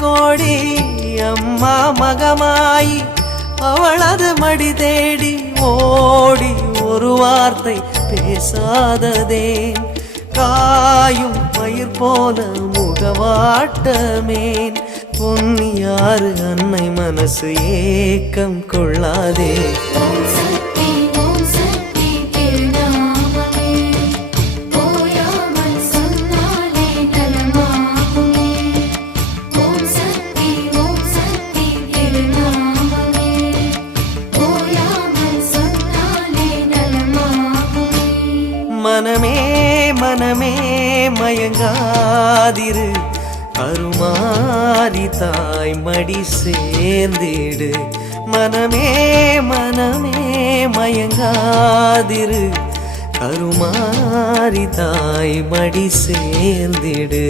கோடி அம்மா மகமாயி அவளது மடி தேடி ஓடி ஒரு வார்த்தை பேசாததேன் காயும் மயிர் போல முகவாட்டமேன் பொன்னியாறு அன்னை மனசு ஏக்கம் கொள்ளாதே மனமே மனமே மயங்காதிரு அருமாரி தாய் மடி சேர்ந்திடு மனமே மனமே மயங்காதிரு அருமாரி தாய் மடி சேர்ந்திடு